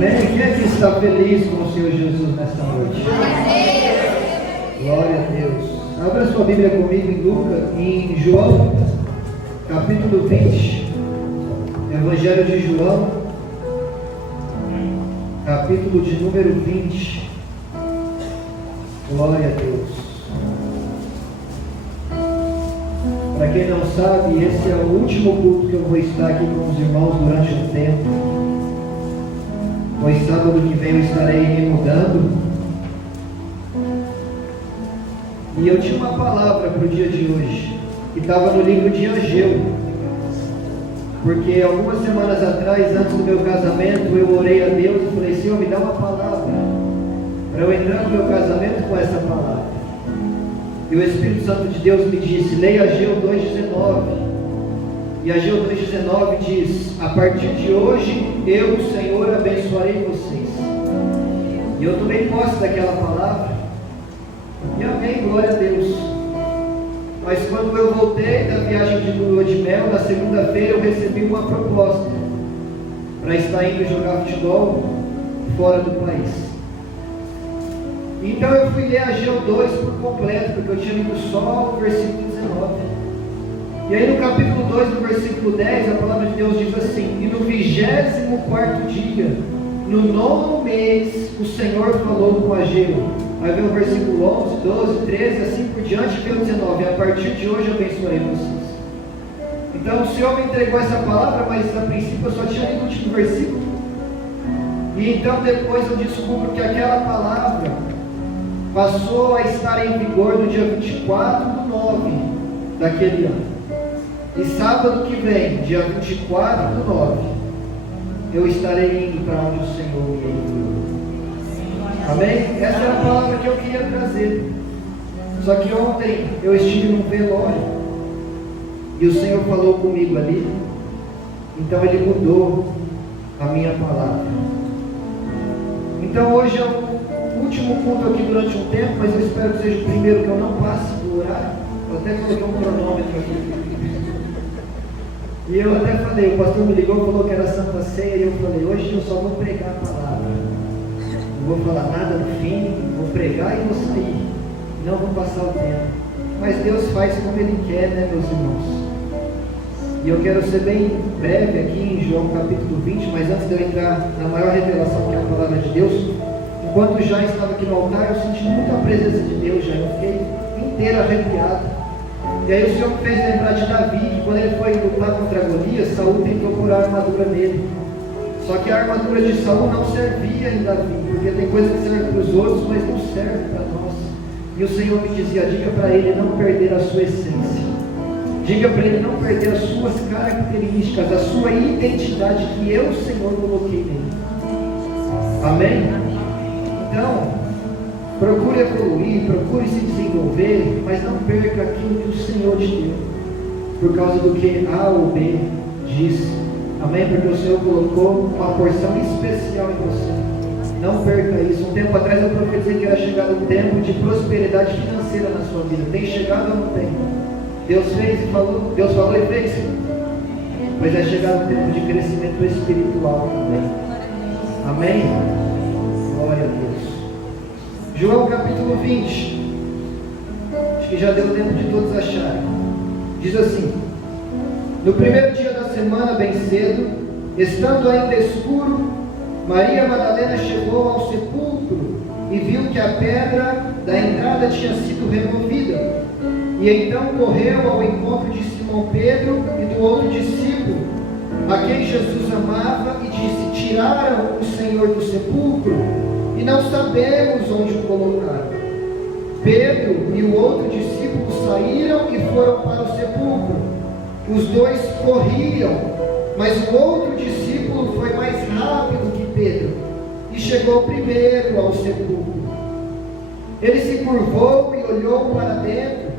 Amém? Quem é que está feliz com o Senhor Jesus nesta noite? Glória a Deus. Abra sua Bíblia comigo em Lucas, em João, capítulo 20. Evangelho de João, capítulo de número 20. Glória a Deus. Para quem não sabe, esse é o último culto que eu vou estar aqui com os irmãos durante um tempo. Pois sábado que vem eu estarei me mudando. E eu tinha uma palavra para o dia de hoje, que estava no livro de Ageu. Porque algumas semanas atrás, antes do meu casamento, eu orei a Deus e falei: Senhor, me dá uma palavra para eu entrar no meu casamento com essa palavra. E o Espírito Santo de Deus me disse: leia Ageu 2,19. E Ageu 2,19 diz: a partir de hoje, eu, o Senhor, abençoarei vocês. E eu tomei posse daquela palavra. E amém, glória a Deus. Mas quando eu voltei da viagem de lua de mel, na segunda-feira eu recebi uma proposta para estar indo jogar futebol fora do país. Então eu fui ler Ageu 2 por completo, porque eu tinha lido só o versículo 19. E aí no capítulo 2, no versículo 10, a palavra de Deus diz assim: e no 24º dia, no 9º mês, o Senhor falou com Ageu. Aí vem o versículo 11, 12, 13, assim por diante, vem o 19: a partir de hoje eu abençoarei vocês. Então o Senhor me entregou essa palavra, mas a princípio eu só tinha lido o último versículo. E então depois eu descubro que aquela palavra passou a estar em vigor no dia 24/9 daquele ano. E sábado que vem, dia 24/9, eu estarei indo para onde o Senhor me enviou. Amém? Essa era a palavra que eu queria trazer. Só que ontem eu estive num velório e o Senhor falou comigo ali. Então Ele mudou a minha palavra. Então hoje é o último culto aqui durante um tempo, mas eu espero que seja o primeiro que eu não passe do horário. Eu até coloquei um cronômetro aqui. E eu até falei, o pastor me ligou e falou que era Santa Ceia, e eu falei: hoje eu só vou pregar a palavra. Não vou falar nada no fim, vou pregar e vou sair. Não vou passar o tempo. Mas Deus faz como Ele quer, né, meus irmãos? E eu quero ser bem breve aqui em João capítulo 20, mas antes de eu entrar na maior revelação que é a palavra de Deus, enquanto já estava aqui no altar, eu senti muito a presença de Deus já, eu fiquei inteiro arrepiado. E aí o Senhor me fez lembrar de Davi, que quando ele foi lutar contra Golias, Saul tentou pôr a armadura nele. Só que a armadura de Saul não servia em Davi, porque tem coisa que serve para os outros, mas não serve para nós. E o Senhor me dizia: diga para ele não perder a sua essência. Diga para ele não perder as suas características, a sua identidade que eu, Senhor, coloquei nele. Amém? Então, procure evoluir, procure se desenvolver, mas não perca aquilo que o Senhor te deu, por causa do que A ou B disse. Amém? Porque o Senhor colocou uma porção especial em você. Não perca isso. Um tempo atrás eu profetizei que era chegado um tempo de prosperidade financeira na sua vida. Tem chegado ou não tem? Deus fez e falou, Deus falou e fez. Mas é chegado um tempo de crescimento espiritual também. Amém? Glória a Deus. João capítulo 20. Acho que já deu tempo de todos acharem. Diz assim: no primeiro dia da semana, bem cedo, estando ainda escuro, Maria Madalena chegou ao sepulcro e viu que a pedra da entrada tinha sido removida. E então correu ao encontro de Simão Pedro e do outro discípulo, a quem Jesus amava, e disse: tiraram o Senhor do sepulcro e não sabemos onde o colocaram. Pedro e o outro discípulo saíram e foram para o sepulcro. Os dois corriam, mas o outro discípulo foi mais rápido que Pedro e chegou primeiro ao sepulcro. Ele se curvou e olhou para dentro,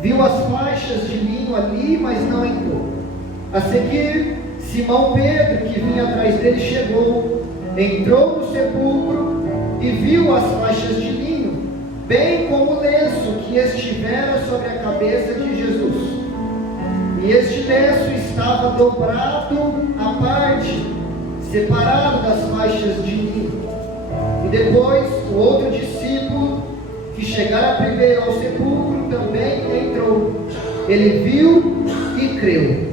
viu as faixas de linho ali, mas não entrou. A seguir, Simão Pedro, que vinha atrás dele, chegou, entrou no sepulcro e viu as faixas de linho, bem como o lenço que estivera sobre a cabeça de Jesus. E este lenço estava dobrado à parte, separado das faixas de linho. E depois, o outro discípulo, que chegara primeiro ao sepulcro, também entrou. Ele viu e creu.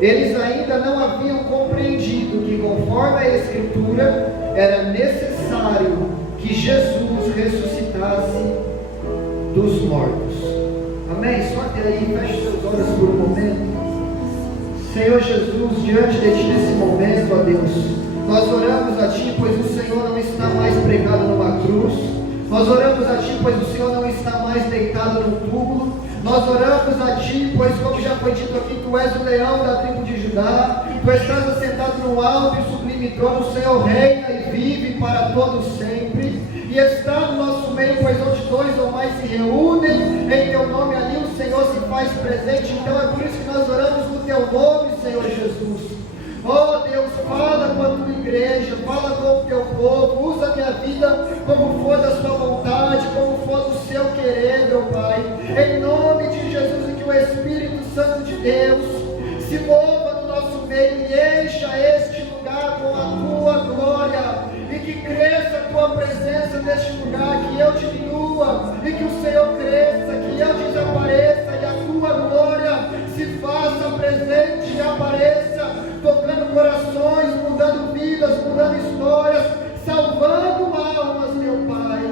Eles ainda não haviam compreendido que, conforme a Escritura, era necessário que Jesus ressuscitasse dos mortos. Amém? Só até aí, feche seus olhos por um momento. Senhor Jesus, diante de Ti nesse momento, ó Deus, nós oramos a Ti, pois o Senhor não está mais pregado numa cruz. Nós oramos a Ti, pois o Senhor não está mais deitado no túmulo. Nós oramos a Ti, pois como já foi dito aqui, Tu és o leão da tribo de Judá. Tu estás assentado no alto e sublime trono. O Senhor reina e vive para todo sempre. E está no nosso meio, pois onde dois ou mais se reúnem em Teu nome, ali o Senhor se faz presente. Então é por isso que nós oramos no Teu nome, Senhor Jesus. Oh Deus, fala com a Tua igreja, fala com o Teu povo, usa a minha vida como for da Sua vontade, como for do Seu querer, meu Pai. Em nome de Jesus, e que o Espírito Santo de Deus se mova no nosso meio e encha este lugar com a Tua glória. E que cresça a Tua presença neste lugar, que eu diminua e que o Senhor cresça, que eu desapareça e a Tua glória se faça presente e apareça, tocando corações, mudando vidas, mudando histórias, salvando almas, meu Pai.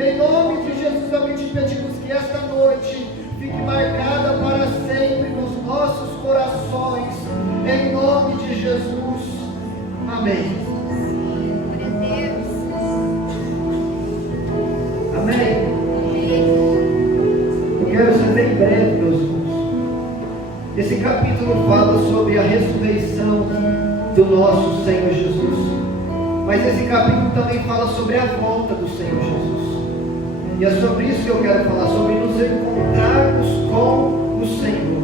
Em nome de Jesus, também te pedimos que esta noite fique marcada para sempre nos nossos corações, em nome de Jesus. Amém. Amém? Eu quero ser bem breve, meus irmãos. Esse capítulo fala sobre a ressurreição do nosso Senhor Jesus. Mas esse capítulo também fala sobre a volta do Senhor Jesus. E é sobre isso que eu quero falar, sobre nos encontrarmos com o Senhor.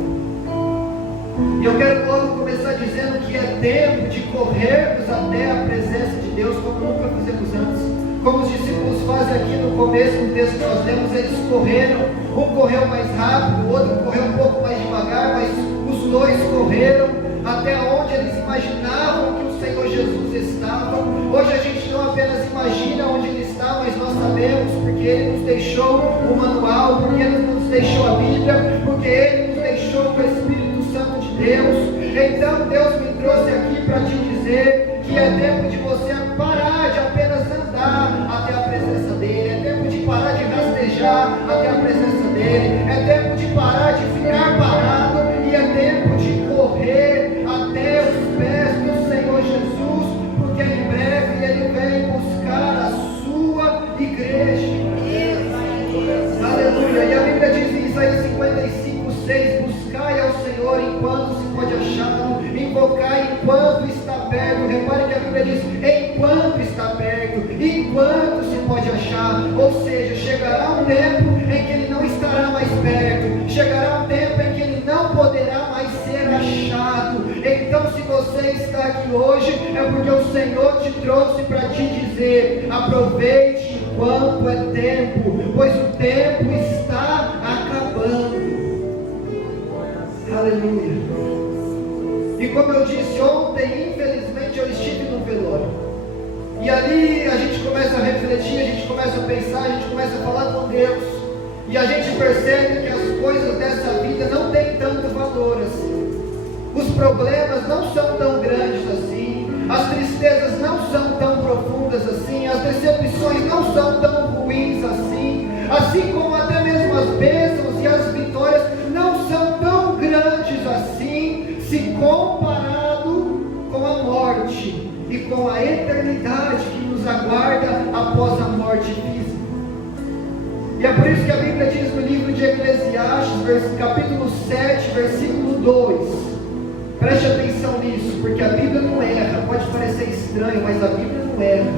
E eu quero logo começar dizendo que é tempo de corrermos até a presença de Deus como nunca fizemos antes. Como os discípulos fazem aqui no começo do texto que nós lemos, eles correram, um correu mais rápido, o outro correu um pouco mais devagar, mas os dois correram até onde eles imaginavam que o Senhor Jesus estava. Hoje a gente não apenas imagina onde Ele está, mas nós sabemos, porque Ele nos deixou o manual, porque Ele nos deixou a Bíblia, porque Ele nos deixou o Espírito Santo de Deus. Então Deus me trouxe aqui para te dizer que é tempo de você parar de apenas andar até a presença dEle, é tempo de parar de rastejar até a presença dEle, é tempo de parar de ficar parado e é tempo de correr até os pés do Senhor Jesus, porque em breve Ele vem buscar a sua igreja. Aleluia. E a Bíblia diz em Isaías 55:6: buscai ao Senhor enquanto se pode achá-lo, invocai enquanto está perto. Repare que a Bíblia diz enquanto está perto, enquanto se pode achar. Ou seja, chegará um tempo em que Ele não estará mais perto, chegará um tempo em que Ele não poderá mais ser achado. Então, se você está aqui hoje, é porque o Senhor te trouxe para te dizer: aproveite enquanto é tempo, pois o tempo está acabando. Aleluia. E como eu disse ontem, infelizmente eu estive no velório. E ali a gente começa a refletir, a gente começa a pensar, a gente começa a falar com Deus. E a gente percebe que as coisas dessa vida não têm tanto valor assim. Os problemas não são tão grandes assim. As tristezas não são tão profundas assim. As decepções não são tão ruins assim. Assim como até mesmo as bênçãos e as vitórias não são tão grandes assim, se comparado com a morte e com a eternidade que nos aguarda após a morte física. E é por isso que a Bíblia diz no livro de Eclesiastes, capítulo 7, versículo 2. Preste atenção nisso, porque a Bíblia não erra. Pode parecer estranho, mas a Bíblia não erra.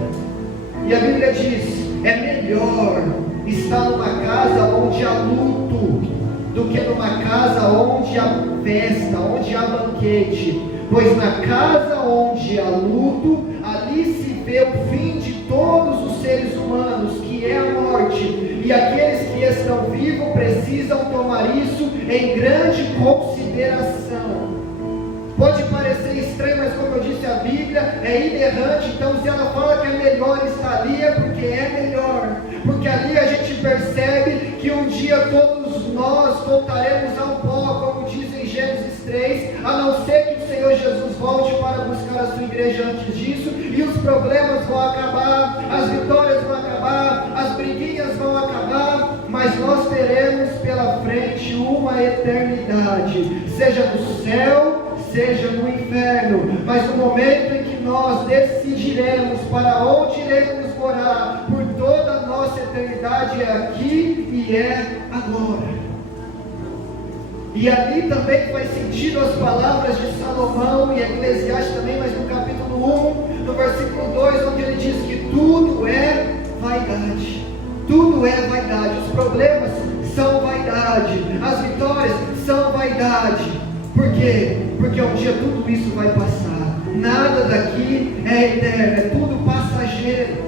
E a Bíblia diz: é melhor estar numa casa onde há luto do que numa casa onde há festa, onde há banquete. Pois na casa onde há luto, ali se vê o fim de todos os seres humanos, que é a morte. E aqueles que estão vivos precisam tomar isso em grande consideração. Pode parecer estranho, mas como eu disse, a Bíblia é inerrante, então se ela fala que é melhor estar ali, é porque é melhor, porque ali a gente percebe que um dia todos nós voltaremos ao pó, como diz em Gênesis 3, a não ser que o Senhor Jesus volte para buscar a sua igreja antes disso, e os problemas vão acabar, as vitórias vão acabar, as briguinhas vão acabar, mas nós teremos pela frente uma eternidade, seja no céu, seja no inferno, mas no momento em que nós decidiremos para onde iremos morar por toda a nossa eternidade, é aqui e é agora. E ali também faz sentido as palavras de Salomão e Eclesiastes também, mas no capítulo 1, no versículo 2, onde ele diz que tudo é vaidade. Tudo é vaidade. Os problemas são vaidade. As vitórias são vaidade. Por quê? Porque um dia tudo isso vai passar. Nada daqui é eterno, é tudo passageiro.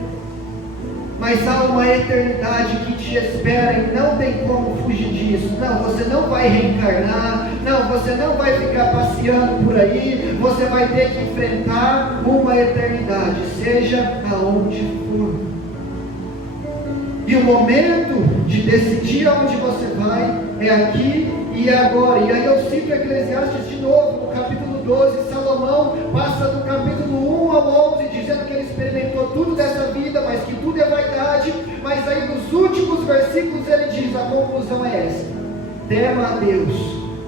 Mas há uma eternidade que te espera e não tem como fugir disso. Não, você não vai reencarnar, não, você não vai ficar passeando por aí, você vai ter que enfrentar uma eternidade, seja aonde for. E o momento de decidir aonde você vai é aqui e é agora. E aí eu cito Eclesiastes de novo, no capítulo 12, Salomão passa do capítulo 1 ao 11, dizendo que ele experimentou tudo dessa vida, mas que tudo é vaidade, mas aí nos últimos versículos ele diz, a conclusão é essa: tema a Deus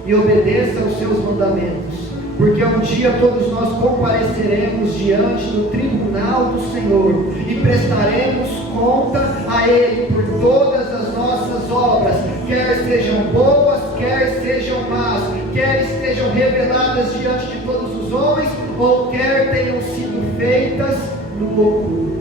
e obedeça aos seus mandamentos, porque um dia todos nós compareceremos diante do tribunal do Senhor e prestaremos conta a Ele por todas as nossas obras, quer sejam boas, quer sejam más, quer estejam reveladas diante de todos os homens, ou quer tenham sido feitas no oculto.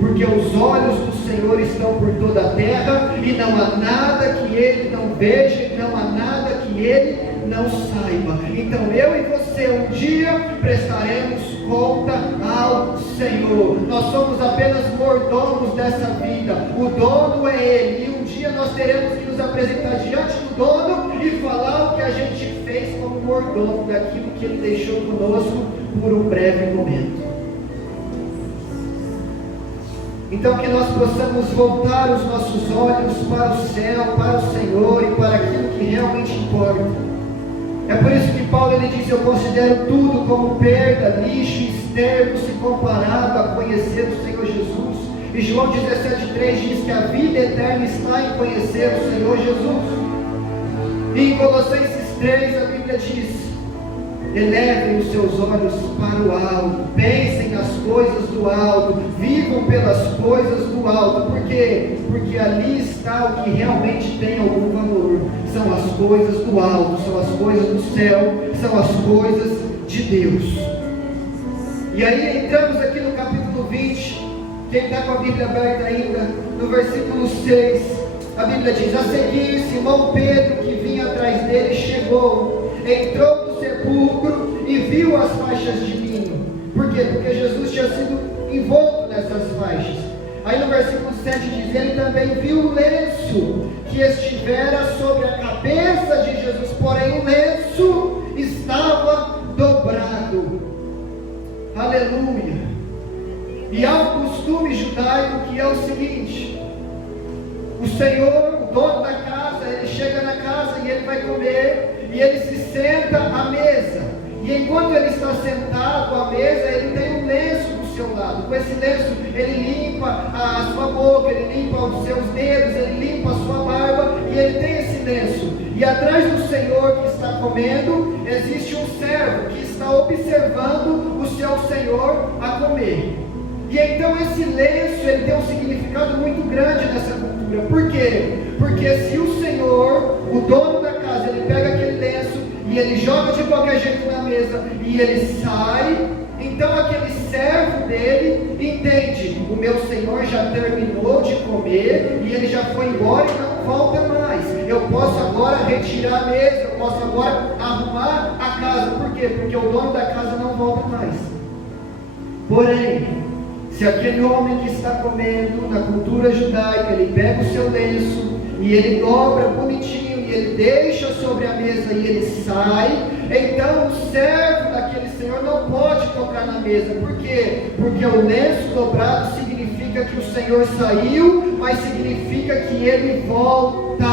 Porque os olhos do Senhor estão por toda a terra, e não há nada que Ele não veja, e não há nada que Ele não saiba. Então eu e você um dia prestaremos conta ao Senhor. Nós somos apenas mordomos dessa vida, o dono é Ele, e um dia nós teremos que nos apresentar diante do dono e falar o que a gente fez como mordomo daquilo que Ele deixou conosco por um breve momento. Então que nós possamos voltar os nossos olhos para o céu, para o Senhor e para aquilo que realmente importa. É por isso que Paulo ele diz, eu considero tudo como perda, lixo, esterco, se comparado a conhecer o Senhor Jesus. E João 17,3 diz que a vida eterna está em conhecer o Senhor Jesus. E em Colossenses 3 a Bíblia diz, elevem os seus olhos para o alto, pensem nas coisas do alto, vivam pelas coisas do alto. Por quê? Porque ali está o que realmente tem algum valor, são as coisas do alto, são as coisas do céu, são as coisas de Deus. E aí entramos aqui no capítulo 20, quem está com a Bíblia aberta ainda, no versículo 6, a Bíblia diz, a seguir Simão Pedro, que vinha atrás dele, chegou, entrou no sepulcro e viu as faixas de linho. Por quê? Porque Jesus tinha sido envolto nessas faixas. Aí no versículo 7 diz, ele também viu o lenço que estivera sobre a cabeça de Jesus, porém o lenço estava dobrado. Aleluia. E há um costume judaico que é o seguinte, o Senhor, o dono da casa, ele chega na casa e ele vai comer, e ele se senta à mesa, e enquanto ele está sentado à mesa, ele tem um lenço do seu lado. Com esse lenço ele limpa a sua boca, ele limpa os seus dedos, ele limpa a sua barba, e ele tem esse lenço. E atrás do Senhor que está comendo, existe um servo que está observando o seu Senhor a comer. E então esse lenço, ele tem um significado muito grande nessa cultura. Por quê? Porque se o Senhor, o dono da casa, ele pega aquele lenço e ele joga de qualquer jeito na mesa e ele sai, então aquele servo dele entende, o meu Senhor já terminou de comer e ele já foi embora e não volta mais. Eu posso agora retirar a mesa, eu posso agora arrumar a casa. Por quê? Porque o dono da casa não volta mais. Porém, se aquele homem que está comendo, na cultura judaica, ele pega o seu lenço e ele dobra bonitinho e ele deixa sobre a mesa e ele sai, então o servo daquele senhor não pode tocar na mesa. Por quê? Porque o lenço dobrado significa que o Senhor saiu, mas significa que ele volta.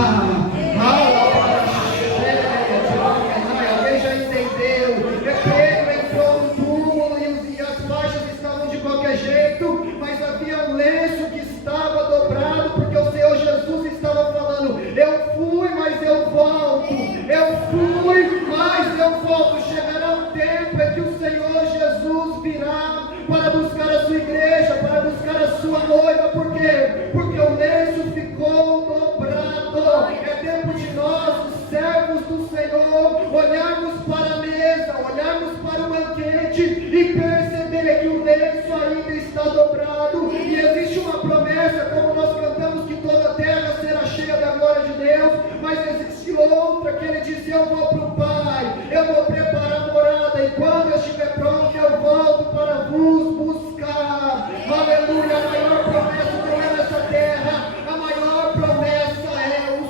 Alguém já entendeu? Pedro entrou no túmulo e as faixas estavam de qualquer jeito, mas havia um lenço que estava dobrado, porque o Senhor Jesus estava falando: eu fui, mas eu volto. Eu fui, mas eu volto. Chegará um tempo em que o Senhor Jesus virá para buscar a sua igreja, para buscar a sua noiva. Por quê? Porque o lenço ficou dobrado. É tempo de nós, os servos do Senhor, olharmos para a mesa, olharmos para o banquete e perceber que o lenço ainda está dobrado. E existe uma promessa, como nós cantamos, que toda a terra será cheia da glória de Deus, mas existe outra que ele diz: eu vou para o Pai, eu vou preparar a morada, e quando eu estiver pronto eu volto para vos buscar. Aleluia. A maior promessa não é nessa terra, a maior promessa é o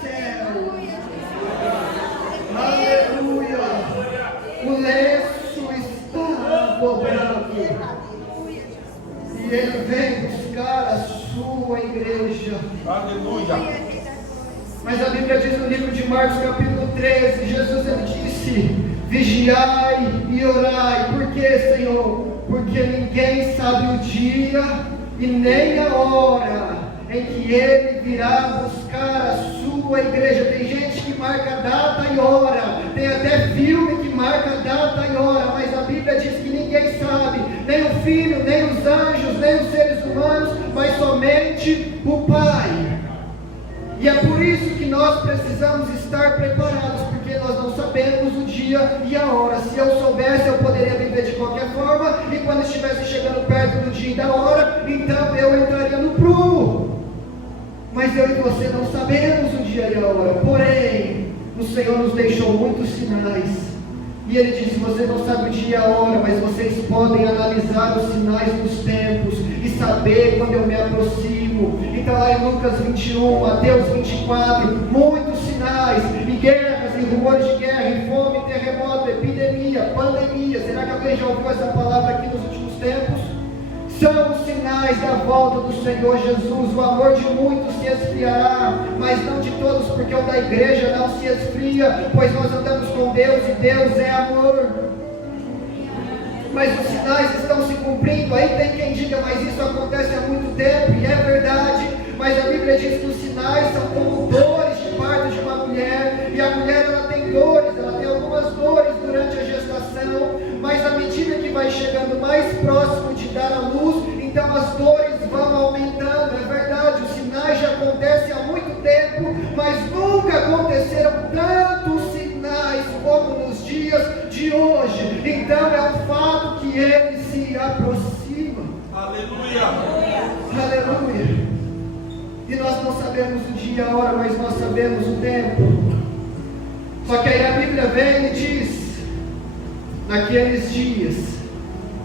céu. Aleluia. O lenço está dobrado e ele vem buscar a sua igreja. Aleluia. Mas a Bíblia diz no livro de Marcos capítulo 13, Jesus ele disse: vigiai e orai. Por quê, Senhor? Porque ninguém sabe o dia e nem a hora em que ele virá buscar a sua igreja. Tem gente que marca data e hora, tem até filme que marca data e hora, mas a Bíblia diz que ninguém sabe, nem o Filho, nem os anjos, nem os seres humanos, mas somente o Pai. E é por isso que nós precisamos estar preparados, porque nós não sabemos o dia e a hora. Se eu soubesse, eu poderia viver de qualquer forma, e quando estivesse chegando perto do dia e da hora, então eu entraria no prumo. Mas eu e você não sabemos o dia e a hora. Porém, o Senhor nos deixou muitos sinais, e Ele disse: você não sabe o dia e a hora, mas vocês podem analisar os sinais dos tempos e saber quando eu me aproximo. Então lá em Lucas 21, Mateus 24, muitos sinais, e guerras, e rumores de guerra, e fome, terremoto, epidemia, pandemia. Será que alguém já ouviu essa palavra aqui nos últimos tempos? São os sinais da volta do Senhor Jesus. O amor de muitos se esfriará, mas não de todos, porque o da igreja não se esfria, pois nós andamos com Deus e Deus é amor. Mas os sinais estão se cumprindo. Aí tem quem diga: mas isso acontece há muito tempo, e é verdade, mas a Bíblia diz que os sinais são como dores de parto de uma mulher, e a mulher ela tem dores, ela tem algumas dores durante a gestação, mas à medida que vai chegando mais próximo de dar a luz, então as dores vão aumentando. É verdade, os sinais já acontecem há muito tempo, mas nunca aconteceram tantos sinais como nos dias de hoje. Então é um fato que ele se aproxima. Aleluia. Aleluia. E nós não sabemos o dia e a hora, mas nós sabemos o tempo. Só que aí a Bíblia vem e diz: naqueles dias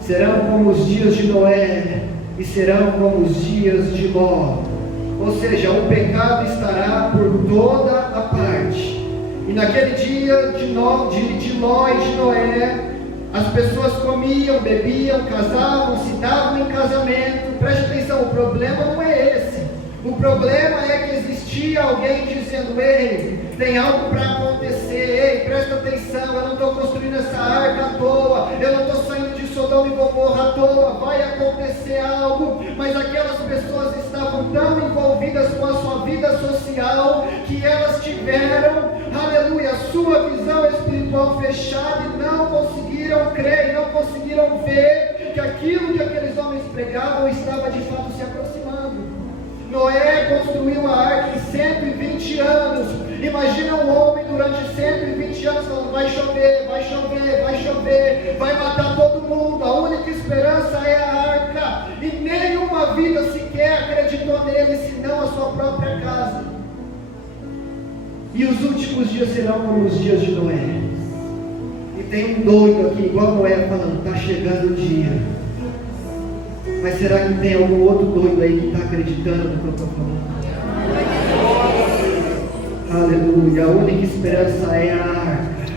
serão como os dias de Noé, e serão como os dias de Ló. Ou seja, o pecado estará por toda a parte. E naquele dia de Ló e de Noé, as pessoas comiam, bebiam, casavam, se davam em casamento. Preste atenção, o problema não é esse. O problema é que existia alguém dizendo: ei, tem algo para acontecer, ei, presta atenção, eu não estou construindo essa arca à toa, eu não estou saindo de Sodoma e Gomorra à toa, vai acontecer algo. Mas aquelas pessoas estavam tão envolvidas com a sua vida social, que elas tiveram, aleluia, a sua visão espiritual fechada, e não conseguiram crer, não conseguiram ver que aquilo que aqueles homens pregavam estava de fato se aproximando. Noé construiu a arca em 120 anos. Imagina um homem durante 120 anos falando: vai chover, vai chover, vai chover, vai matar todo mundo, a única esperança é a arca. E nenhuma vida sequer acreditou nele, senão a sua própria casa. E os últimos dias serão como os dias de Noé. E tem um doido aqui, igual Noé, falando: está chegando o dia. Mas será que tem algum outro doido aí que está acreditando no que eu estou falando? Aleluia. A única esperança é a arca.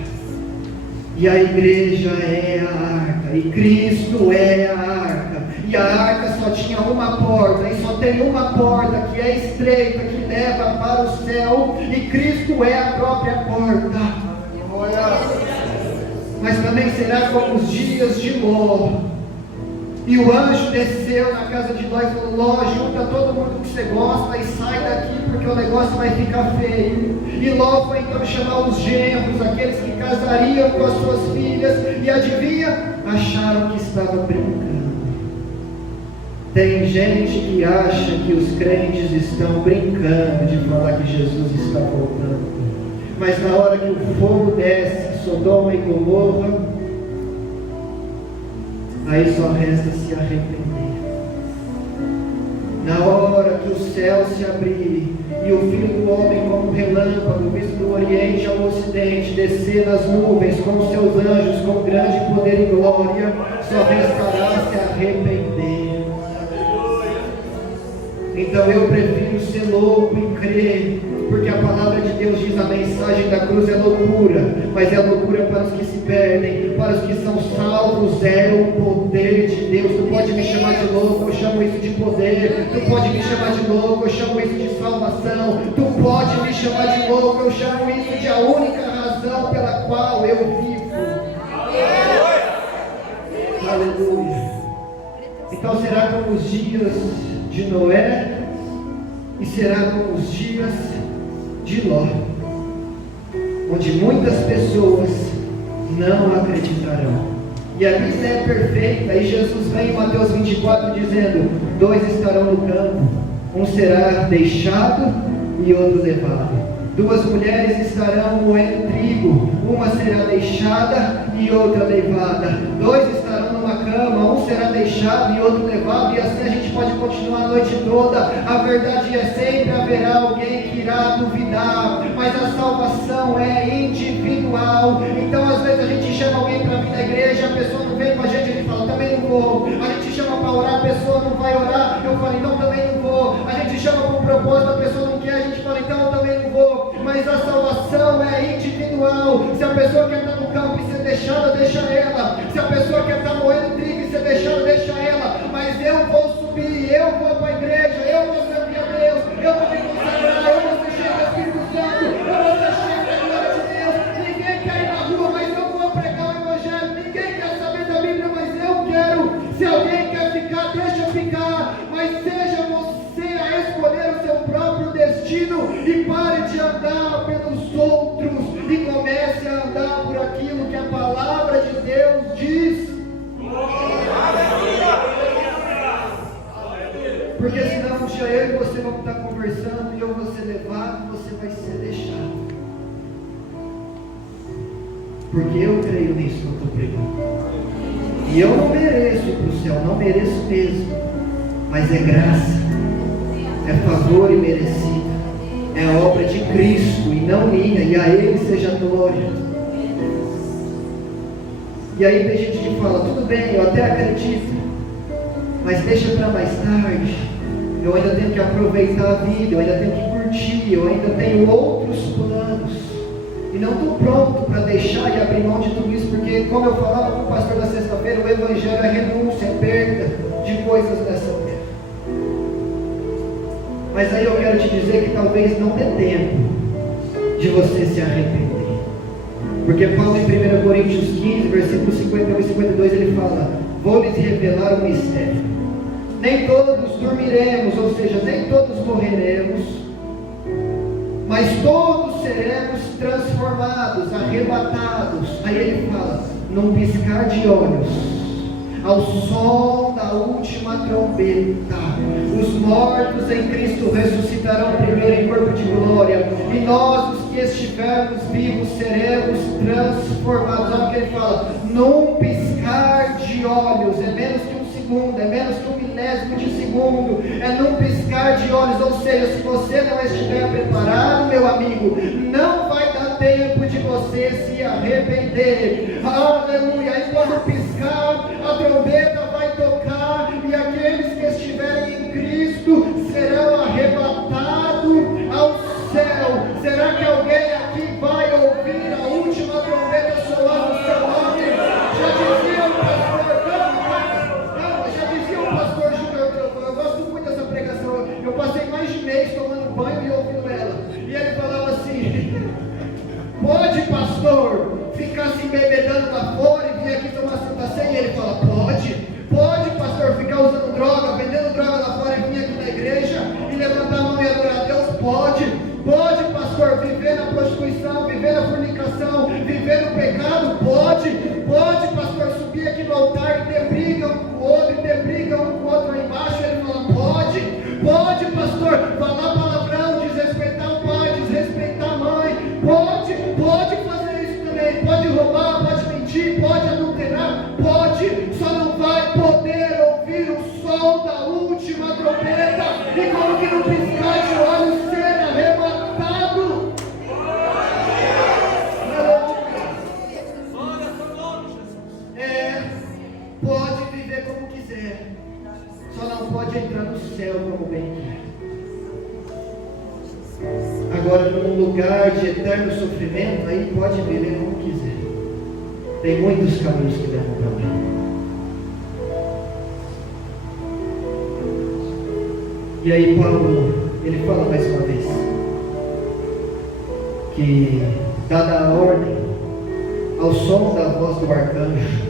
E a igreja é a arca. E Cristo é a arca. E a arca só tinha uma porta. E só tem uma porta que é estreita, que leva para o céu. E Cristo é a própria porta. Mas também será como os dias de Ló. E o anjo desceu na casa de Ló e falou: Ló, junta todo mundo que você gosta e sai daqui, porque o negócio vai ficar feio. E Ló foi então chamar os genros, aqueles que casariam com as suas filhas, e adivinha? Acharam que estava brincando. Tem gente que acha que os crentes estão brincando de falar que Jesus está voltando. Mas na hora que o fogo desce, Sodoma e Gomorra, aí só resta se arrepender. Na hora que o céu se abrir e o Filho do Homem, como um relâmpago, visto do Oriente ao Ocidente, descer nas nuvens com os seus anjos, com grande poder e glória, só restará se arrepender. Então eu prefiro ser louco e crer, porque a palavra de Deus diz: a mensagem da cruz é loucura, mas é loucura para os que se perdem, para os que são salvos é o poder de Deus. Tu pode me chamar de louco, eu chamo isso de poder. Tu pode me chamar de louco, eu chamo isso de salvação. Tu pode me chamar de louco, eu chamo isso de a única razão pela qual eu vivo. Aleluia. Então será como os dias de Noé, e será como os dias de Ló, onde muitas pessoas não acreditarão. E a Bíblia é perfeita, e Jesus vem em Mateus 24 dizendo: 2 estarão no campo, um será deixado e outro levado. 2 mulheres estarão moendo trigo, uma será deixada e outra levada. 2 estarão numa cama, um será deixado e outro levado. E assim a gente pode continuar a noite toda. A verdade é: sempre haverá alguém que irá duvidar, mas a salvação é individual. Então às vezes a gente chama alguém para vir na igreja, a pessoa não vem com a gente, a gente fala: também não vou. A gente chama para orar, a pessoa não vai orar, eu falo: então também não vou. A gente chama para um propósito, a pessoa não quer, a gente fala: então eu também não vou. Mas a salvação é individual. Se a pessoa quer estar no campo e ser deixada, deixa ela. Se a pessoa quer estar moendo trigo e ser deixada, deixa ela. Mas eu vou subir, eu vou para a igreja, eu vou servir a Deus, eu vou me consagrar, eu vou ser cheio do Espírito Santo, eu vou ser cheio da glória de Deus. Ninguém quer ir na rua, mas eu vou pregar o Evangelho. Ninguém quer saber da Bíblia, mas eu quero. Se alguém quer ficar, deixa ficar. Mas seja você a escolher o seu próprio destino e pare de andar pelos outros e comece a andar por aquilo que a palavra de Deus diz. Porque senão um dia eu e você vamos estar conversando e eu vou ser levado e você vai ser deixado. Porque eu creio nisso que eu estou pregando. E eu não mereço ir para o céu, não mereço mesmo. Mas é graça, é favor e merecido. É obra de Cristo e não minha, e a Ele seja a glória. E aí tem gente que fala: tudo bem, eu até acredito, mas deixa para mais tarde. Eu ainda tenho que aproveitar a vida, eu ainda tenho que curtir, eu ainda tenho outros planos. E não estou pronto para deixar e abrir mão de tudo isso, porque, como eu falava com o pastor na sexta-feira, o Evangelho é renúncia, é perda de coisas dessa terra. Mas aí eu quero te dizer que talvez não dê tempo de você se arrepender. Porque Paulo em 1 Coríntios 15, versículos 51 e 52, ele fala: vou lhes revelar um mistério. Nem todos dormiremos, ou seja, nem todos morreremos, mas todos seremos transformados, arrebatados. Aí ele fala: num piscar de olhos, ao som da última trombeta, os mortos em Cristo ressuscitarão primeiro em corpo de glória, e nós, os que estivermos vivos, seremos transformados. Olha o que ele fala: num piscar de olhos. É menos que um segundo, é menos que um milésimo de segundo, é num piscar de olhos. Ou seja, se você não estiver preparado, meu amigo, não vai dar tempo de você se arrepender. Aleluia. E quando piscar, a trombeta vai tocar, e aqueles que estiverem em Cristo serão arrebatados ao céu. Será que última trombeta, e como que no piscar de olhos ser arrebatado. Pode viver como quiser, só não pode entrar no céu como bem quer. Agora, num lugar de eterno sofrimento, aí pode viver como quiser. Tem muitos caminhos que levam para lá. E aí Paulo, ele fala mais uma vez que, dada a ordem, ao som da voz do arcanjo,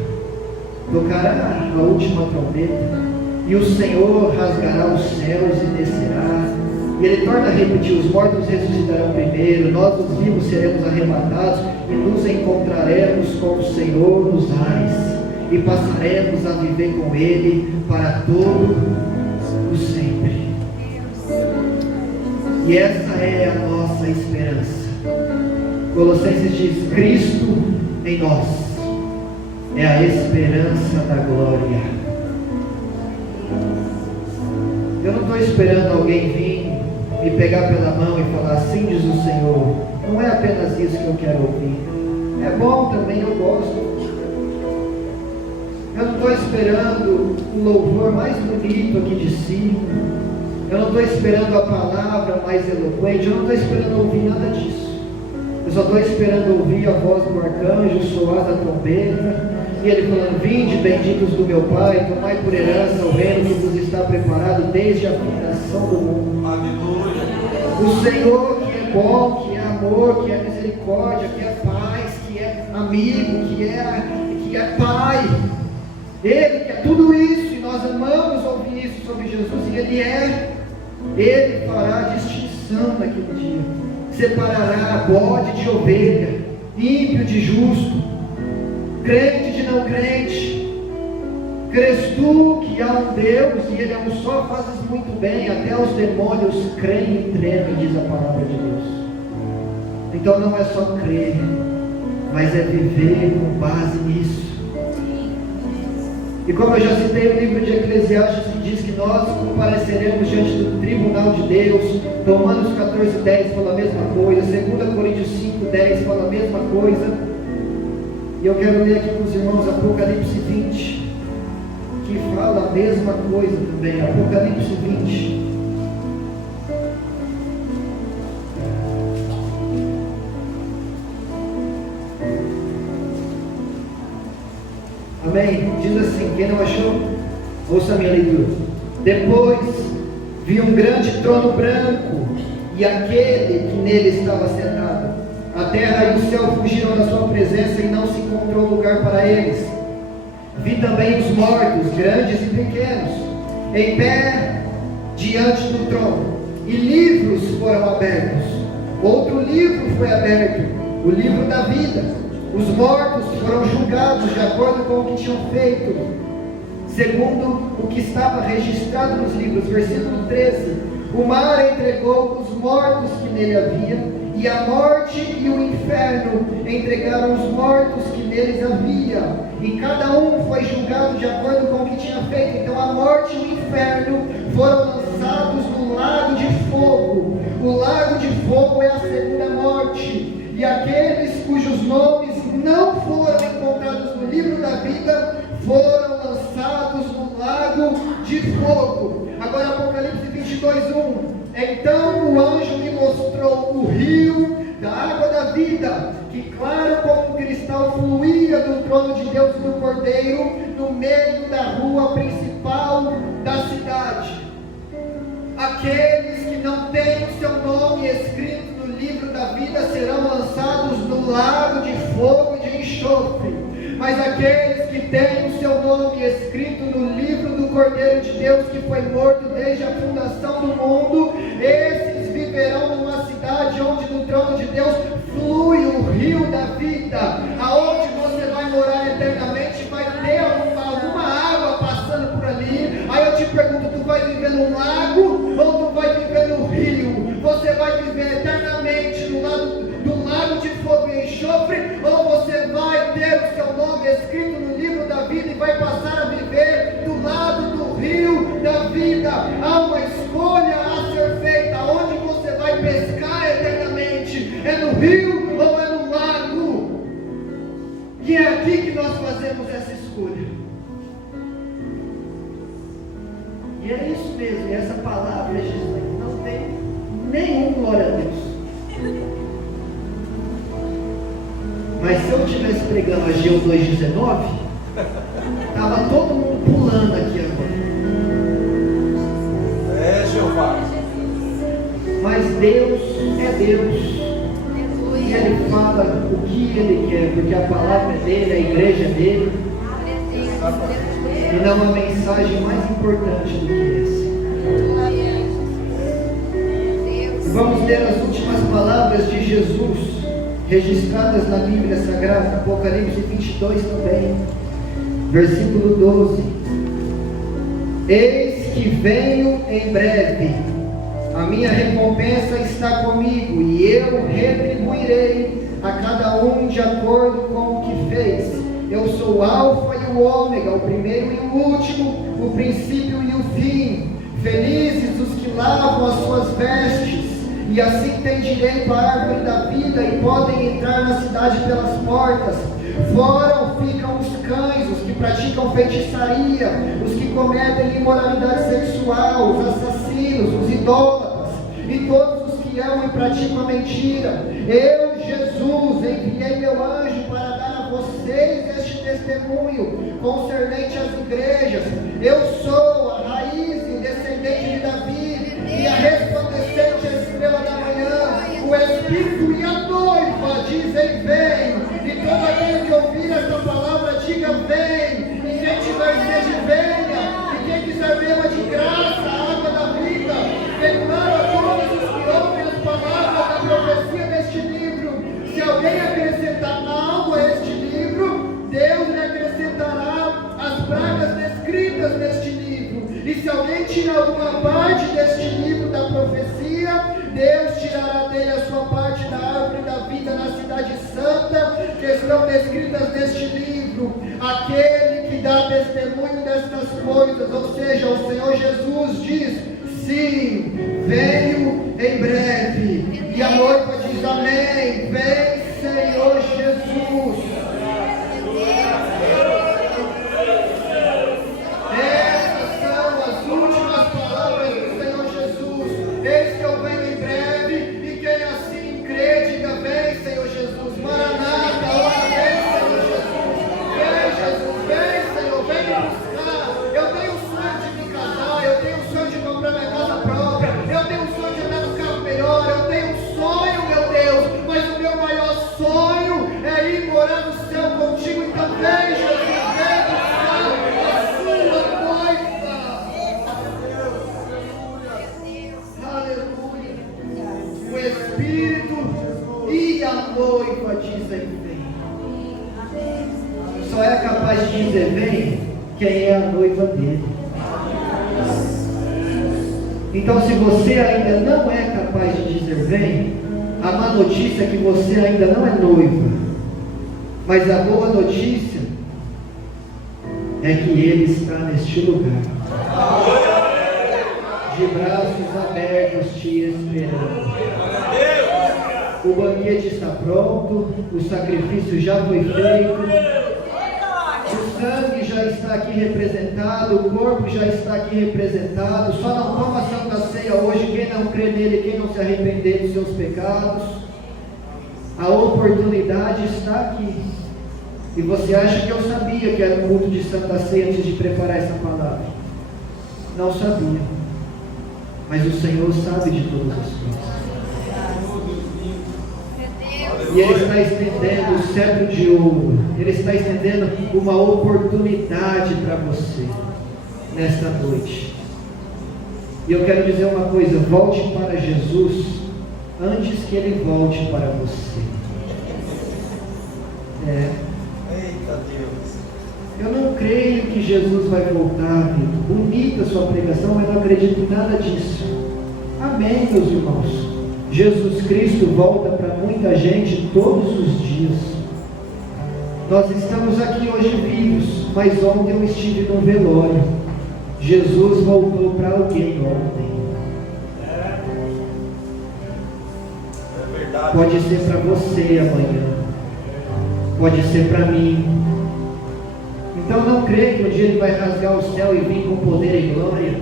tocará a última trombeta, e o Senhor rasgará os céus e descerá. E ele torna a repetir: os mortos ressuscitarão primeiro, nós os vivos seremos arrebatados e nos encontraremos com o Senhor nos ares, e passaremos a viver com ele para todo o sempre. E essa é a nossa esperança. Colossenses diz: Cristo em nós é a esperança da glória. Eu não estou esperando alguém vir me pegar pela mão e falar: assim diz o Senhor. Não é apenas isso que eu quero ouvir. É bom também, eu gosto. Eu não estou esperando o louvor mais bonito aqui de cima. Eu não estou esperando a palavra mais eloquente. Eu não estou esperando ouvir nada disso. Eu só estou esperando ouvir a voz do arcanjo, soar da trombeta, e ele falando: vinde, benditos do meu Pai, tomai por herança o reino que vos está preparado desde a fundação do mundo. Aleluia. O Senhor, que é bom, que é amor, que é misericórdia, que é paz, que é amigo, que é Pai, Ele que é tudo isso, e nós amamos ouvir isso sobre Jesus, e Ele fará distinção naquele dia, separará bode de ovelha, ímpio de justo, crente de não crente. Crês tu que há um Deus e Ele é um só, fazes muito bem, até os demônios creem e tremem, diz a palavra de Deus. Então não é só crer, mas é viver com base nisso. E como eu já citei o livro de Eclesiastes, que diz que nós compareceremos diante do tribunal de Deus. Romanos 14:10 fala a mesma coisa, 2 Coríntios 5:10 fala a mesma coisa. E eu quero ler aqui com os irmãos Apocalipse 20, que fala a mesma coisa também. Apocalipse 20. Amém? Diz assim, quem não achou, ouça a minha leitura. Depois vi um grande trono branco, e aquele que nele estava sentado. A terra e o céu fugiram da sua presença, e não se encontrou lugar para eles. Vi também os mortos, grandes e pequenos, em pé diante do trono, e livros foram abertos. Outro livro foi aberto, o livro da vida. Os mortos foram julgados de acordo com o que tinham feito, segundo o que estava registrado nos livros. Versículo 13: o mar entregou os mortos que nele havia, e a morte e o inferno entregaram os mortos que neles havia, e cada um foi julgado de acordo com o que tinha feito. Então a morte e o inferno foram lançados no lago de fogo. O lago de fogo é a segunda morte. E aqueles cujos nomes não foram encontrados no livro da vida foram lançados no lago de fogo. Agora Apocalipse 22:1. Então o anjo me mostrou o rio da água da vida, que claro como um cristal fluía do trono de Deus e do Cordeiro, no meio da rua principal da cidade. Aqueles que não têm o seu nome escrito no livro da vida serão lançados no lago de fogo e de enxofre. Mas aqueles que têm o seu nome escrito no livro do Cordeiro de Deus, que foi morto desde a fundação do mundo, esses viverão numa cidade onde no trono de Deus flui o rio da vida, aonde você vai morar eternamente. Vai ter alguma água passando por ali. Aí eu te pergunto, tu vai viver no lago ou tu vai viver no rio? Você vai viver eternamente do lago de fogo e enxofre, ou você vai ter o seu escrito no livro da vida e vai passar a viver do lado do rio da vida? vida. Há uma escolha a ser feita. Onde você vai pescar eternamente? É no rio ou é no lago? E é aqui que nós fazemos essa escolha. E é isso mesmo, e essa palavra, Gislaine, não tem nenhum glória a Deus. Mas se eu estivesse pregando Ageu 2,19, estava todo mundo pulando aqui agora. É, Jeová. Mas Deus é Deus. E Ele fala o que Ele quer, porque a palavra é dele, a igreja é dele. E não há mensagem mais importante do que essa. Vamos ler as últimas palavras de Jesus, registradas na Bíblia Sagrada, Apocalipse 22 também, versículo 12. Eis que venho em breve, a minha recompensa está comigo, e eu retribuirei a cada um de acordo com o que fez. Eu sou o Alfa e o Ômega, o primeiro e o último, o princípio e o fim. Felizes os que lavam as suas vestes, e assim têm direito à árvore da vida, e podem entrar na cidade pelas portas. Fora ficam os cães, os que praticam feitiçaria, os que cometem imoralidade sexual, os assassinos, os idólatras, e todos os que amam e praticam a mentira. Eu, Jesus, enviei meu anjo para dar a vocês este testemunho concernente às igrejas. Eu sou a raiz e o descendente de Davi, e a resplandecente estrela da manhã. O Espírito e a noiva dizem: vem. E todo aquele que ouvir essa palavra diga: vem. E quem tiver sede, venha. E quem quiser beba de graça a água da vida. Declaro a todos os que ouvem as palavras da profecia deste livro: se alguém acrescentar algo a este livro, Deus lhe acrescentará as pragas descritas neste livro. E se alguém tira alguma parte deste livro da profecia, Deus tirará dele a sua parte da árvore da vida na cidade santa, que estão descritas neste livro. Aquele que dá testemunho destas coisas, ou seja, o Senhor Jesus diz: sim, venho em breve. E a noiva diz: amém, vem Senhor Jesus. Essas são as últimas palavras do Senhor Jesus. Eis que eu venho em breve, e quem assim crê, diga: vem Senhor Jesus. Maranata, ora vem Senhor Jesus. Vem Jesus, vem Senhor, vem me buscar. Eu tenho um sonho de me casar, eu tenho um sonho de comprar minha casa própria, eu tenho um sonho de andar no carro melhor, eu tenho um sonho, meu Deus, mas o meu maior sonho é ir morar no céu contigo. Então vem Jesus, vem buscar a sua noiva. Aleluia. O Espírito e a noiva dizem: vem. Só é capaz de dizer vem quem é a noiva dele. Então, se você ainda não é capaz de dizer vem, a má notícia é que você ainda não é noiva. Mas a boa notícia é que Ele está neste lugar, de braços abertos, te esperando. O banquete está pronto, o sacrifício já foi feito, o sangue já está aqui representado, o corpo já está aqui representado. Só não toma a Santa Ceia hoje quem não crê nele, quem não se arrepender dos seus pecados. A oportunidade está aqui. E você acha que eu sabia que era um culto de Santa Ceia antes de preparar essa palavra? Não sabia. Mas o Senhor sabe de todas as coisas. E Ele está estendendo o cetro de ouro. Ele está estendendo uma oportunidade para você nesta noite. E eu quero dizer uma coisa: volte para Jesus antes que Ele volte para você. Eita Deus. Eu não creio que Jesus vai voltar, Vitor. Bonita a sua pregação, mas não acredito em nada disso. Amém, meus irmãos. Jesus Cristo volta para muita gente todos os dias. Nós estamos aqui hoje vivos, mas ontem eu estive num velório. Jesus voltou para alguém ontem. É verdade. Pode ser para você amanhã. Pode ser para mim. Então não creia que um dia Ele vai rasgar o céu e vir com poder e glória.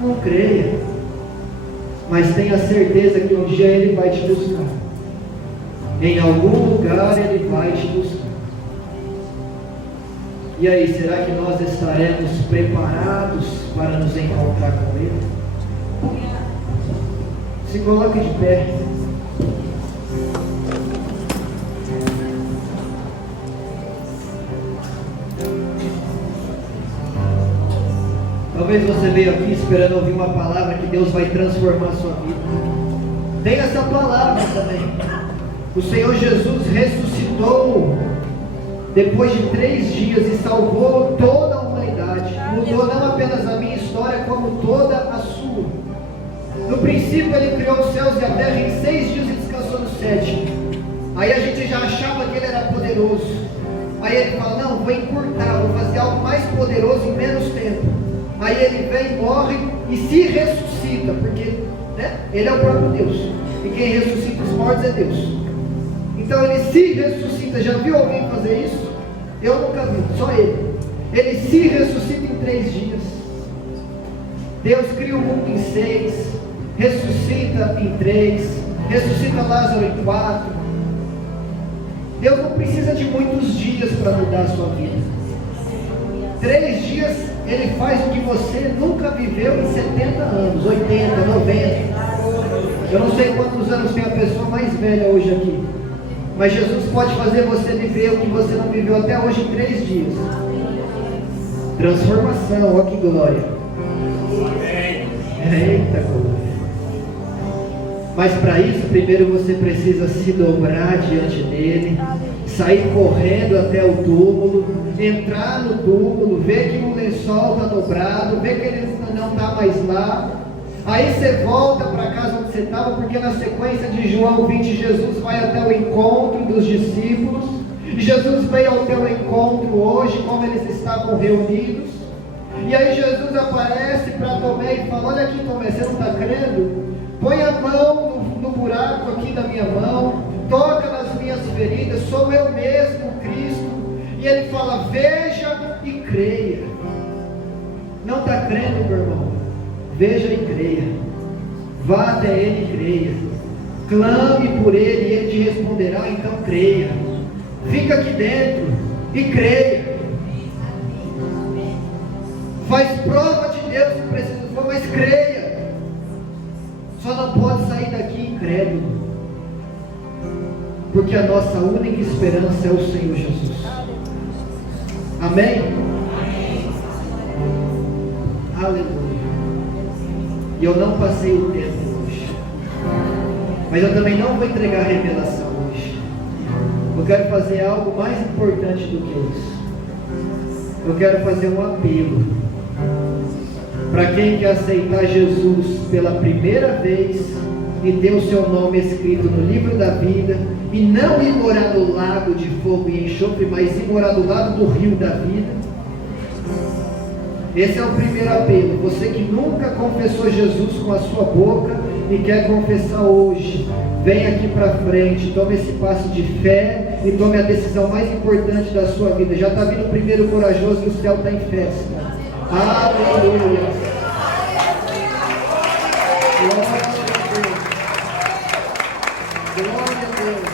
Não creia. Mas tenha certeza que um dia Ele vai te buscar. Em algum lugar Ele vai te buscar. E aí, será que nós estaremos preparados para nos encontrar com Ele? Se coloque de pé. Talvez você veio aqui esperando ouvir uma palavra que Deus vai transformar a sua vida. Tem essa palavra também. O Senhor Jesus ressuscitou depois de 3 dias e salvou toda a humanidade. Mudou não apenas a minha história, como toda a sua. No princípio Ele criou os céus e a terra em 6 dias e descansou no 7º. Aí a gente já achava que Ele era poderoso. Aí Ele fala, não, vou encurtar, vou fazer algo mais poderoso em menos tempo. Aí Ele vem, morre e se ressuscita, porque Ele é o próprio Deus. E quem ressuscita os mortos é Deus. Então Ele se ressuscita. Já viu alguém fazer isso? Eu nunca vi, só Ele. Ele se ressuscita em 3 dias. Deus cria o mundo em 6, ressuscita em 3, ressuscita Lázaro em 4. Deus não precisa de muitos dias para mudar a sua vida. 3 dias Ele faz o que você nunca viveu em 70 anos, 80, 90. Eu não sei quantos anos tem a pessoa mais velha hoje aqui, mas Jesus pode fazer você viver o que você não viveu até hoje em 3 dias. Transformação, ó que glória. Eita glória. Mas para isso, primeiro você precisa se dobrar diante dele, sair correndo até o túmulo, entrar no túmulo, ver que o lençol está dobrado, ver que ele não está mais lá. Aí você volta para casa onde você estava, porque na sequência de João 20, Jesus vai até o encontro dos discípulos. E Jesus veio ao teu encontro hoje, como eles estavam reunidos. E aí Jesus aparece para Tomé e fala, olha aqui Tomé, você não está crendo? Põe a mão no buraco aqui da minha mão, toca nas minhas feridas, sou eu mesmo, Cristo. E ele fala, veja e creia. Não está crendo, meu irmão? Veja e creia. Vá até Ele e creia. Clame por Ele e Ele te responderá, então creia. Fica aqui dentro e creia. Faz prova de Deus se precisa for, mas creia. Só não pode sair daqui incrédulo, porque a nossa única esperança é o Senhor Jesus. Amém? Aleluia. E eu não passei o tempo hoje, mas eu também não vou entregar a revelação hoje. Eu quero fazer algo mais importante do que isso. Eu quero fazer um apelo para quem quer aceitar Jesus pela primeira vez e ter o seu nome escrito no livro da vida, e não ir morar no lago de fogo e enxofre, mas ir morar do lado do rio da vida. Esse é o primeiro apelo. Você que nunca confessou Jesus com a sua boca e quer confessar hoje, vem aqui para frente, tome esse passo de fé e tome a decisão mais importante da sua vida. Já está vindo o primeiro corajoso e o céu está em festa. Aleluia. Glória a Deus. Glória a Deus.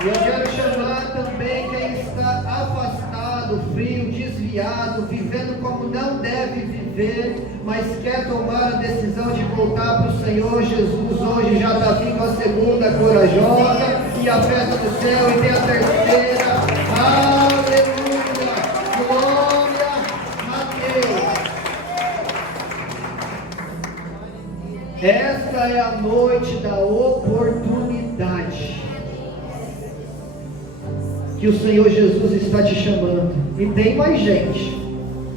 E eu quero chamar também quem está afastado, frio, desviado, vivendo como não deve viver, mas quer tomar a decisão de voltar para o Senhor Jesus. Hoje já está vindo a segunda corajosa e a festa do céu, e tem a terceira. Aleluia. Glória a Deus. Esta é a noite da oportunidade que o Senhor Jesus está te chamando. E tem mais gente.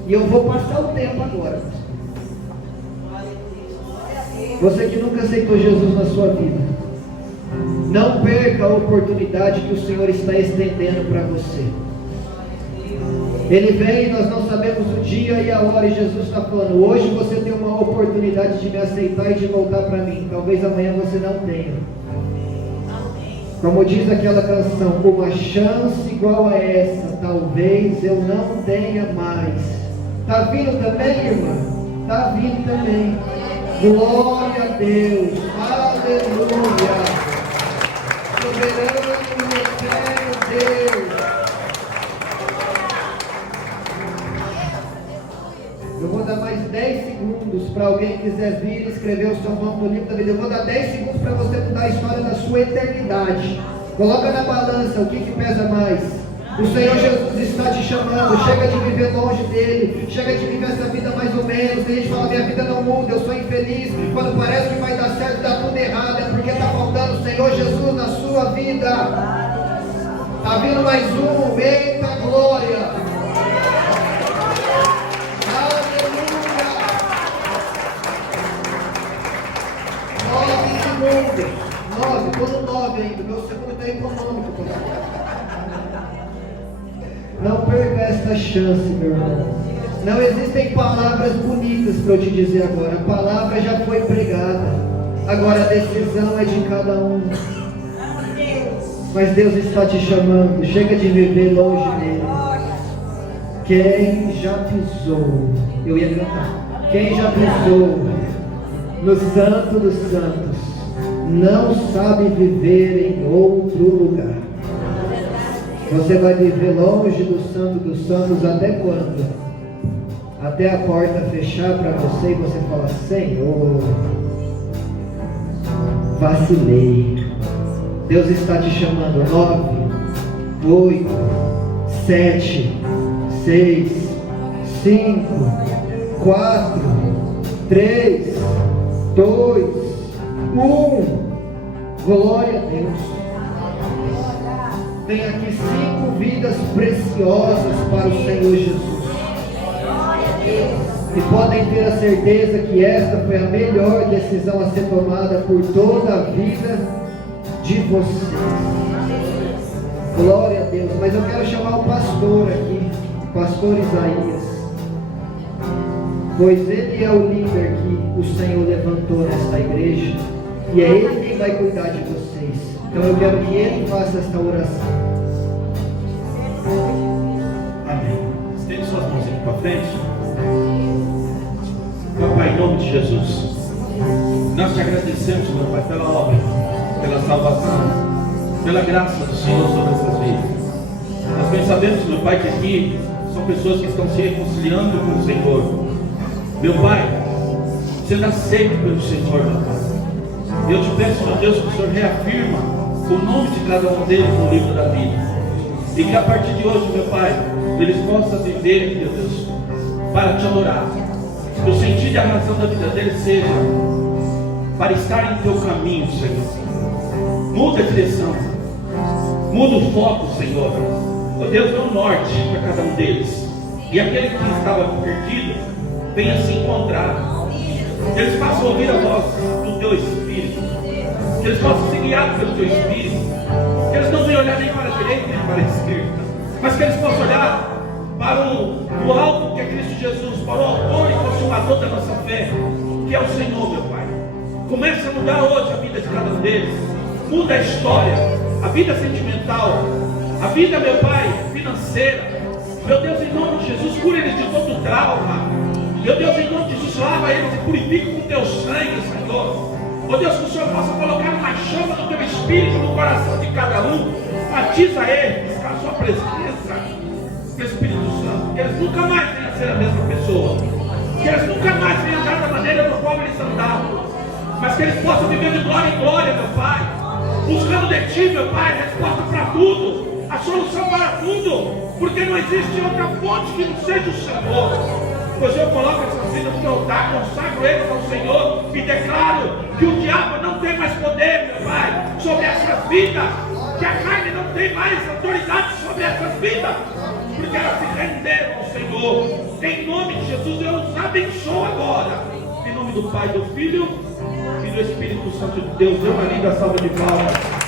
E eu vou passar o tempo agora. Você que nunca aceitou Jesus na sua vida, não perca a oportunidade que o Senhor está estendendo para você. Ele vem e nós não sabemos o dia e a hora, e Jesus está falando: hoje você tem uma oportunidade de me aceitar e de voltar para mim. Talvez amanhã você não tenha. Como diz aquela canção, uma chance igual a essa, talvez eu não tenha mais. Está vindo também, irmã? Está vindo também. Glória a Deus, aleluia. Soberano e eterno Deus. Eu vou dar mais 10 segundos para alguém que quiser vir e escrever o seu nome no livro da vida. Eu vou dar 10 segundos para você mudar a história da sua eternidade. Coloca na balança o que pesa mais. O Senhor Jesus está te chamando. Chega de viver longe dele. Chega de viver essa vida mais ou menos. Tem gente que fala: minha vida não muda, eu sou infeliz. Quando parece que vai dar certo, dá tudo errado. É porque está faltando o Senhor Jesus na sua vida. Está vindo mais um. Eita glória! Nove, estou no 9 ainda, meu segundo está econômico. Não perca esta chance, meu irmão. Não existem palavras bonitas para eu te dizer agora. A palavra já foi pregada. Agora a decisão é de cada um. Mas Deus está te chamando. Chega de viver longe dele. Quem já pisou? Eu ia cantar. Quem já pisou no Santo dos Santos não sabe viver em outro lugar. Você vai viver longe do Santo dos Santos até quando? Até a porta fechar para você e você falar: Senhor, vacilei. Deus está te chamando. 9, 8, 7, 6, 5, 4, 3, 2, 1. Glória a Deus. Tem aqui 5 vidas preciosas para o Senhor Jesus. E podem ter a certeza que esta foi a melhor decisão a ser tomada por toda a vida de vocês. Glória a Deus. Mas eu quero chamar o pastor aqui, o pastor Isaías, pois ele é o líder que o Senhor levantou nesta igreja, e é ele quem vai cuidar de vocês. Então eu quero que ele faça esta oração. Amém. Estende suas mãos aqui para frente. Papai, em nome de Jesus, nós te agradecemos, meu Pai, pela obra, pela salvação, pela graça do Senhor sobre essas vidas. Nós bem sabemos, meu Pai, que aqui são pessoas que estão se reconciliando com o Senhor. Meu Pai, sendo aceito pelo Senhor, meu Pai. Eu te peço, meu Deus, que o Senhor reafirma o nome de cada um deles no livro da vida. E que a partir de hoje, meu Pai, eles possam viver, meu Deus, para te adorar. Que o sentido e a razão da vida deles seja para estar em teu caminho, Senhor. Muda a direção. Muda o foco, Senhor. Oh Deus, dê um norte para cada um deles. E aquele que estava perdido venha se encontrar. Que eles possam ouvir a voz do teu Espírito. Que eles possam ser guiados pelo teu Espírito. Que eles não venham olhar nem para a direita nem para a esquerda, mas que eles possam olhar para o alto, que é Cristo Jesus, para o autor e consumador da nossa fé, que é o Senhor, meu Pai. Comece a mudar hoje a vida de cada um deles. Muda a história, a vida sentimental, a vida, meu Pai, financeira. Meu Deus, em nome de Jesus, cura eles de todo trauma. Meu Deus, em nome de Jesus, lava eles e purifica com teu sangue, Senhor. Oh Deus, que o Senhor possa colocar uma chama do teu Espírito no coração de cada um. Batiza eles com a sua presença, Espírito Santo. Que eles nunca mais venham a ser a mesma pessoa. Que eles nunca mais venham andar da maneira no qual eles andavam. Mas que eles possam viver de glória em glória, meu Pai. Buscando de Ti, meu Pai, resposta para tudo. A solução para tudo. Porque não existe outra fonte que não seja o Senhor. Pois eu coloco essas vidas no teu altar, consagro eles ao Senhor e declaro que o diabo não tem mais poder, meu Pai, sobre essas vidas, que a carne não tem mais autoridade sobre essas vidas, porque elas se renderam ao Senhor. Em nome de Jesus, eu os abençoo agora. Em nome do Pai, do Filho e do Espírito Santo de Deus. Dê uma linda salva de palmas.